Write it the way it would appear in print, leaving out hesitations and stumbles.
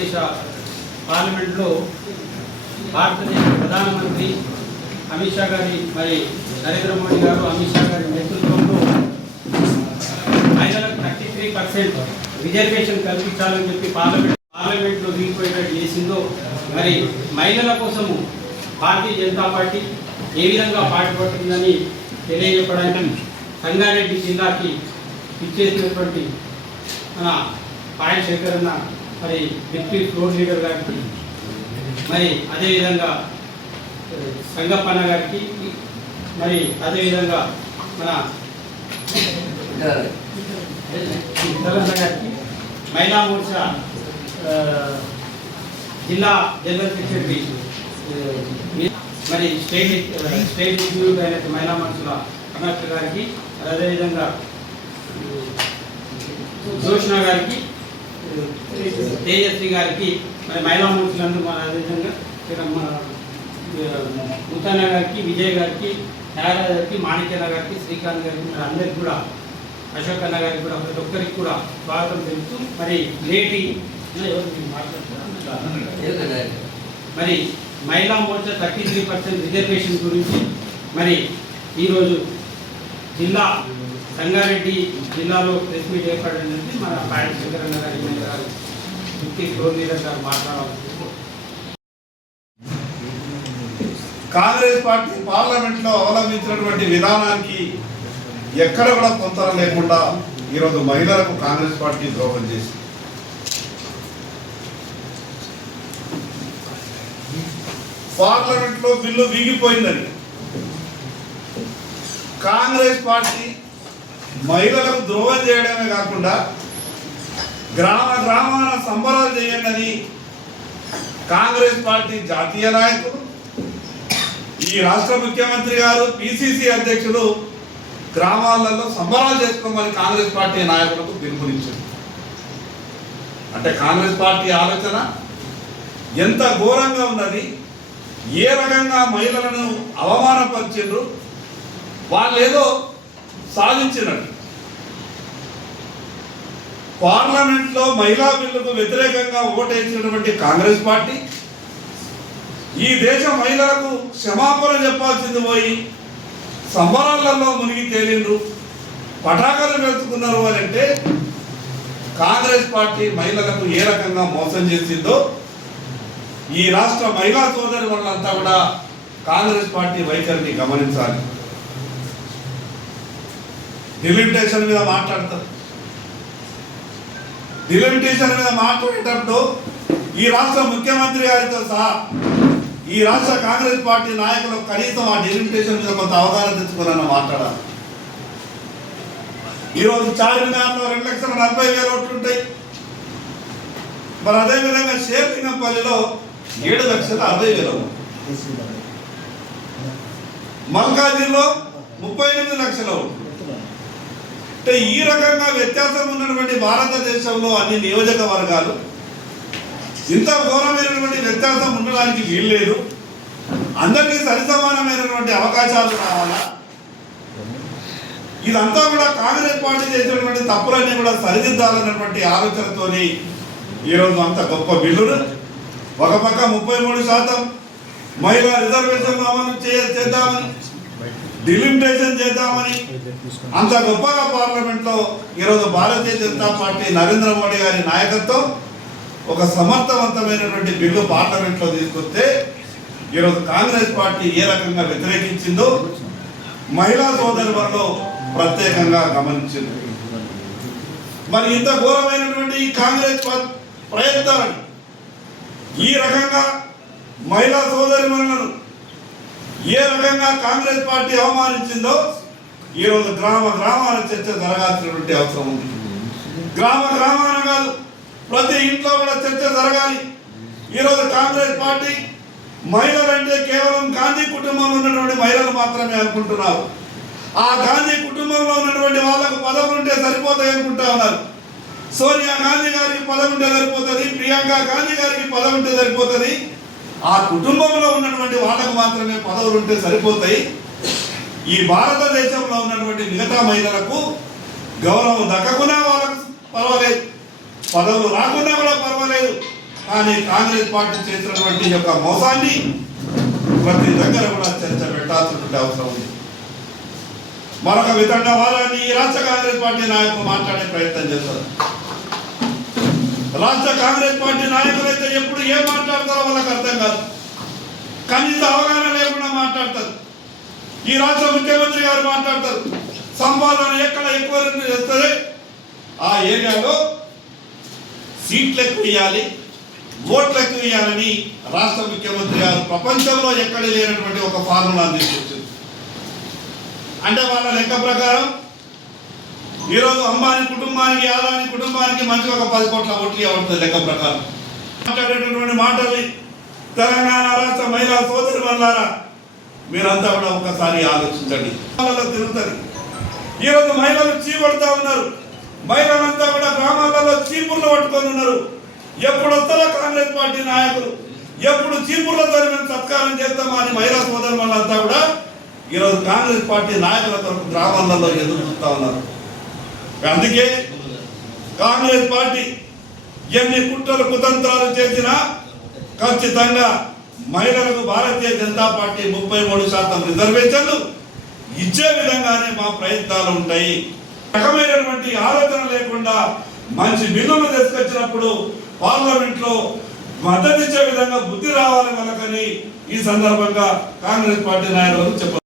భారతదేశ పార్లమెంట్లో భారతదేశ ప్రధానమంత్రి అమిత్ షా గారి మరి నరేంద్ర మోడీ గారు అమిత్ షా గారి నేతృత్వంలో మహిళలకు 33% రిజర్వేషన్ కల్పించాలని చెప్పి పార్లమెంట్లో దిగిపోయేటట్టు చేసిందో మరి మహిళల కోసము భారతీయ జనతా పార్టీ ఏ విధంగా పాటుపడుతుందని తెలియజెప్పడానికి సంగారెడ్డి జిల్లాకి ఇచ్చేసినటువంటి మన పాయల్ శేఖర్ అన్న మరి డిప్యూటీ ఫ్లోర్ లీడర్ గారికి మరి అదేవిధంగా సంగప్పన్న గారికి మరి అదేవిధంగా మన తెలంగాణ గారికి మహిళా మోర్చా జిల్లా జనరల్ సెక్రటరీ మరి స్టేట్ ఎగ్జిక్యూటివ్ అయిన మహిళా మోర్చాల కమిషనర్ గారికి అదేవిధంగా జోష్ణ గారికి తేజస్వి గారికి మరి మహిళా మోర్చలందరూ మన అదేవిధంగా ముత్తన్న గారికి విజయ్ గారికి త్యాగరాజ గారికి మాణిక్యన్న గారికి శ్రీకాంత్ గారికి మరి అందరికి కూడా అశోక్ అన్న గారికి కూడా ప్రతి ఒక్కరికి కూడా స్వాగతం తెలుపుతూ మరి నేటి మరి మహిళా మోర్చా 33% రిజర్వేషన్ గురించి మరి ఈరోజు జిల్లా సంగారెడ్డి జిల్లాలో ప్రెస్ మీట్ ఏర్పడింది. మన పాయల్ శేఖర్ అన్న గారి గారు డిప్యూటీ ఫ్లోర్ లీడర్ గారు మాట్లాడాలి. కాంగ్రెస్ పార్టీ పార్లమెంట్లో అవలంబించినటువంటి విధానానికి ఎక్కడ కూడా పొంతన లేకుండా ఈరోజు మహిళలకు కాంగ్రెస్ పార్టీ ద్రోహం చేసింది. పార్లమెంట్లో బిల్లు వీగిపోయిందని కాంగ్రెస్ పార్టీ మహిళలకు ద్రోహం చేయడమే కాకుండా గ్రామాన సంబరాలు చేయండి కాంగ్రెస్ పార్టీ జాతీయ నాయకులు, ఈ రాష్ట్ర ముఖ్యమంత్రి గారు, పిసిసి అధ్యక్షుడు గ్రామాలలో సంబరాలు చేసుకోమని కాంగ్రెస్ పార్టీ నాయకులకు పిలుపునిచ్చారు. అంటే కాంగ్రెస్ పార్టీ ఆలోచన ఎంత ఘోరంగా ఉన్నది, ఏ రకంగా మహిళలను అవమానపరిచిండ్రు, వాళ్ళు ఏదో సాధించినట్టు. పార్లమెంట్లో మహిళా బిల్లుకు వ్యతిరేకంగా ఓటేసినటువంటి కాంగ్రెస్ పార్టీ ఈ దేశ మహిళలకు క్షమాపణ చెప్పాల్సింది పోయి సంబరాలలో మునిగి తేలిండ్రు, పటాకాలు పెంచుకున్నారు అని అంటే కాంగ్రెస్ పార్టీ మహిళలకు ఏ రకంగా మోసం చేసిందో ఈ రాష్ట్ర మహిళా సోదరి వాళ్ళంతా కూడా కాంగ్రెస్ పార్టీ వైఖరిని గమనించాలి. డిలిమిటేషన్ మీద మాట్లాడతారు. డిలిమిటేషన్ మీద మాట్లాడేటప్పుడు ఈ రాష్ట్ర ముఖ్యమంత్రి గారితో సహా ఈ రాష్ట్ర కాంగ్రెస్ పార్టీ నాయకులకు కనీసం ఆ డిలిమిటేషన్ మీద కొంత అవగాహన తెచ్చుకోవాలని మాట్లాడాలి. ఈరోజు చార్మినార్లో 2,40,000 ఓట్లు ఉంటాయి. మరి అదేవిధంగా షేర్లింగంపల్లిలో 7,60,000 ఓట్లు, మల్కాజిలో 38 లక్షల ఓట్లు. అంటే ఈ రకంగా వ్యత్యాసం ఉన్నటువంటి భారతదేశంలో అన్ని నియోజకవర్గాలు ఇంత ఘోరమైనటువంటి వ్యత్యాసం ఉండడానికి వీల్లేదు. అందరికీ సరిసమానమైనటువంటి అవకాశాలు కావాలా? ఇదంతా కూడా కాంగ్రెస్ పార్టీ చేసినటువంటి తప్పులన్నీ కూడా సరిదిద్దాలన్నటువంటి ఆలోచనతోని ఈరోజు అంత గొప్ప బిల్లును ఒక పక్క 33% మహిళా రిజర్వేషన్ అమలు చేద్దామని, డిలిమిటేషన్ చేద్దామని అంత గొప్పగా పార్లమెంట్లో ఈరోజు భారతీయ జనతా పార్టీ నరేంద్ర మోడీ గారి నాయకత్వం ఒక సమర్థవంతమైనటువంటి బిల్లు పార్లమెంట్లో తీసుకొస్తే ఈరోజు కాంగ్రెస్ పార్టీ ఏ రకంగా వ్యతిరేకించిందో మహిళా సోదరి వరకు ప్రత్యేకంగా గమనించింది. మరి ఇంత ఘోరమైనటువంటి ఈ కాంగ్రెస్ ప్రయత్నాలను ఈ రకంగా మహిళా సోదరి మనులను ఏ రకంగా కాంగ్రెస్ పార్టీ అవమానించిందో ఈరోజు గ్రామాల చర్చ జరగాల్సినటువంటి అవసరం ఉంది. గ్రామాన కాదు, ప్రతి ఇంట్లో కూడా చర్చ జరగాలి. ఈరోజు కాంగ్రెస్ పార్టీ మహిళలంటే కేవలం గాంధీ కుటుంబంలో ఉన్నటువంటి మహిళలు మాత్రమే అనుకుంటున్నారు. ఆ గాంధీ కుటుంబంలో ఉన్నటువంటి వాళ్ళకు పదవులు ఉంటే సరిపోతాయి అనుకుంటా ఉన్నారు. సోనియా గాంధీ గారికి పదవి ఉంటే సరిపోతుంది, ప్రియాంక గాంధీ గారికి పదవి ఉంటే సరిపోతుంది. ఆ కుటుంబంలో ఉన్నటువంటి వాళ్ళకు మాత్రమే పదవులు ఉంటే సరిపోతాయి. ఈ భారతదేశంలో ఉన్నటువంటి మిగతా మహిళలకు గౌరవం దక్కకున్నా వాళ్ళకు పర్వాలేదు, పదవులు రాకున్నా కూడా పర్వాలేదు, కానీ కాంగ్రెస్ పార్టీ చేసినటువంటి ఈ యొక్క మోసాన్ని ప్రతి దగ్గర కూడా చర్చ పెట్టాల్సినటువంటి అవసరం ఉంది. మరొక వితండవాదాన్ని ఈ రాష్ట్ర కాంగ్రెస్ పార్టీ నాయకులు మాట్లాడే ప్రయత్నం చేస్తారు. రాష్ట్ర కాంగ్రెస్ పార్టీ నాయకులు అయితే ఎప్పుడు ఏం మాట్లాడతారో వాళ్ళకి అర్థం కాదు, కనీస అవగాహన లేకుండా మాట్లాడతారు. ఈ రాష్ట్ర ముఖ్యమంత్రి గారు మాట్లాడతారు, సంపాదన ఎక్కడ ఎక్కువ చేస్తుంది ఆ ఏరియాలో సీట్లు ఎక్కువ ఇవ్వాలి, ఓట్లు ఎక్కువ ఇవ్వాలని రాష్ట్ర ముఖ్యమంత్రి గారు ప్రపంచంలో ఎక్కడ లేనటువంటి ఒక ఫార్ములా తీసుకొచ్చింది. అంటే వాళ్ళ లెక్క ప్రకారం ఈరోజు అంబానీ కుటుంబానికి, ఆదాని కుటుంబానికి మంచిగా ఒక 10 కోట్ల ఓట్లు ఇవ్వబడుతుంది లెక్క ప్రకారం. మాట్లాడేటటువంటి మాటల్ని తెలంగాణ రాష్ట్ర మహిళా సోదరి వల్లారా మీరంతా కూడా ఒకసారి ఆలోచించండి. తిరుగుతుంది ఈరోజు మహిళలు చీకొడతా ఉన్నారు, మహిళలంతా కూడా గ్రామాలలో చీపుర్లు పట్టుకొని ఉన్నారు. ఎప్పుడు వస్తారో కాంగ్రెస్ పార్టీ నాయకులు, ఎప్పుడు చీపుర్లతో మేము సత్కారం చేస్తామా అని మహిళా సోదరు వాళ్ళంతా కూడా ఈరోజు కాంగ్రెస్ పార్టీ నాయకులతో గ్రామాలలో ఎదురు చూస్తూ ఉన్నారు. అందుకే కాంగ్రెస్ పార్టీ ఎన్ని కుట్రలు కుతంత్రాలు చేసినా ఖచ్చితంగా మహిళలకు భారతీయ జనతా పార్టీ 33% రిజర్వేషన్లు ఇచ్చే విధంగానే మా ప్రయత్నాలు ఉంటాయి. రకమైనటువంటి ఆలోచన లేకుండా మంచి బిల్లులు తీసుకొచ్చినప్పుడు పార్లమెంట్లో మద్దతు ఇచ్చే విధంగా బుద్ధి రావాలి వాళ్ళకని ఈ సందర్భంగా కాంగ్రెస్ పార్టీ నాయకులకు చెప్పారు.